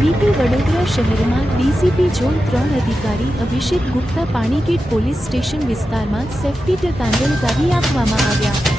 VP Vadodara શહેરમાં DCP zone 3 અધિકારી અભિષેક Gupta Panigate police station વિસ્તારમાં સેફ્ટી તાંડવ લગાવી આપવામાં આવ્યા।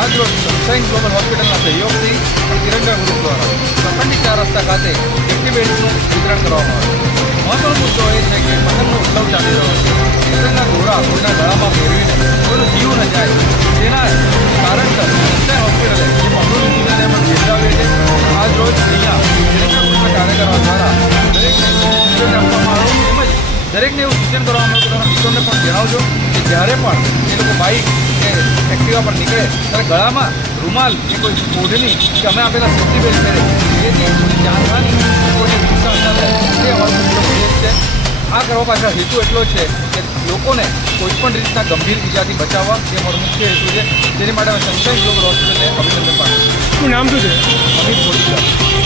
आज रोज सनशाइन ग्लोबल હોસ્પિટલના સહયોગથી તિરંગા ગ્રુપ દ્વારા સફળની 4 રસ્તા ખાતે સેફ્ટી બેલ્ટનું વિતરણ કરવામાં આવ્યું। મહત્વનો મુદ્દો એ છે કે પતંગનો ઉત્સવ ચાલી રહ્યો છે। તિરંગા દોરા કોઈના ગળામાં ફેરવીને કોઈનો જીવ ન જાય તેના કારણસર સનશાइन હોસ્પિટલે જે પગલું લીધું તેને પણ બિરદાવે છે। આજ રોજ અહીંયા તિરંગા ગ્રુપના કાર્યકરો દ્વારા દરેકને સૂચન આપવામાં આવ્યું તેમજ દરેકને એવું સૂચન કરવામાં આવ્યું કે તમારા મિત્રોને પણ જણાવજો કે જ્યારે પણ એ લોકો બાઇક एक्टिवा पर निकले ત્યારે ગળામાં રૂમાલ કે કોઈ ઓઢણી કે અમે આપેલા સેફ્ટી બેલ્ટ પહેરે જેથી જાનહાની કોઈને નુકસાન ન થાય તે અમારો મુખ્ય ઉદ્દેશ છે। આ કરવા પાછળ હેતુ એટલો છે કે લોકોને કોઈપણ રીતના ગંભીર ઇજાથી બચાવવા તે અમારો મુખ્ય હેતુ છે। તેની માટે અમે સનશાઇન ગ્લોબલ હોસ્પિટલને અભિનંદન પાઠવું છું। શું નામ શું છે? અમિત મોદી।